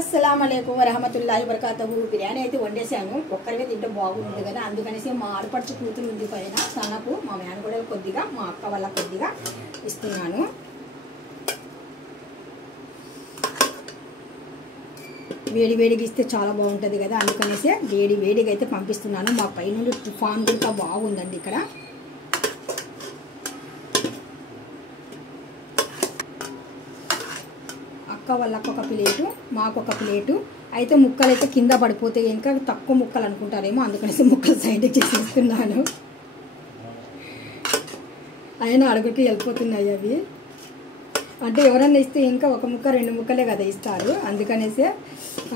అస్సలాము అలైకుం వరహమతుల్లాహి వబరకాతుహు. బిర్యానీ అయితే వండేసాను. ఒక్కరిగా తింటే బాగుంటుంది కదా, అందుకనేసి మా ఆడపడుచు కూతురు ఉంది పైన, తనకు మా మేనగోడలు కొద్దిగా, మా అక్క వాళ్ళ కొద్దిగా ఇస్తున్నాను. వేడి వేడిగా ఇస్తే చాలా బాగుంటుంది కదా, అందుకనేసి వేడి వేడిగా అయితే పంపిస్తున్నాను. మా పైనుండి తుఫాన్ కూడా బాగుందండి ఇక్కడ. అక్క వాళ్ళకు ఒక ప్లేటు, మాకు ఒక ప్లేటు. అయితే ముక్కలు అయితే కింద పడిపోతే ఇంకా తక్కువ ముక్కలు అనుకుంటారేమో, అందుకనేసి ముక్కలు సైడ్కి చేసేస్తున్నాను. అయినా అడుగుకి వెళ్ళిపోతున్నాయి అవి. అంటే ఎవరన్నా ఇస్తే ఇంకా ఒక ముక్క రెండు ముక్కలే కదా ఇస్తారు, అందుకనేసి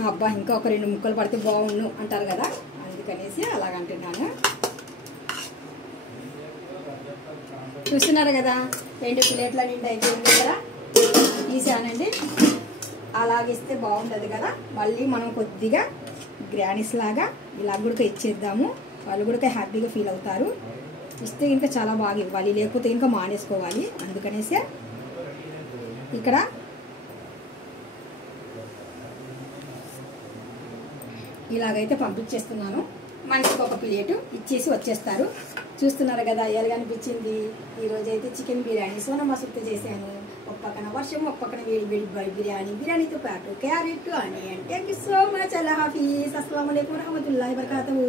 అబ్బా ఇంకా ఒక రెండు ముక్కలు పడితే బాగుండు అంటారు కదా, అందుకనేసి అలాగంటున్నాను. చూస్తున్నారు కదా, 2 ప్లేట్ల నిండా అయిపోయింది కదా, తీసానండి. అలాగిస్తే బాగుంటుంది కదా. మళ్ళీ మనం కొద్దిగా గ్రానీస్ లాగా ఇలా కూడా ఇచ్చేద్దాము, వాళ్ళు కూడా హ్యాపీగా ఫీల్ అవుతారు. ఇస్తే ఇంకా చాలా బాగా ఇవ్వాలి, లేకపోతే ఇంకా మానేసుకోవాలి. అందుకనేసి ఇక్కడ ఇలాగైతే పంపించేస్తున్నాను. మనిషికి ఒక ప్లేటు ఇచ్చేసి వచ్చేస్తారు. చూస్తున్నారు కదా ఎలా అనిపించింది. ఈరోజు అయితే చికెన్ బిర్యానీ సోనా మసూర్తో చేశాను. ఒక పక్కన వర్షం, ఒక పక్కన వేడి వేడి బిర్యానీతో పాటు carrot, onion. Thank you so much. అల్లా హాఫీజ్. అస్సలాము అలైకుం వరహమతుల్లాహి వబరకాతుహు.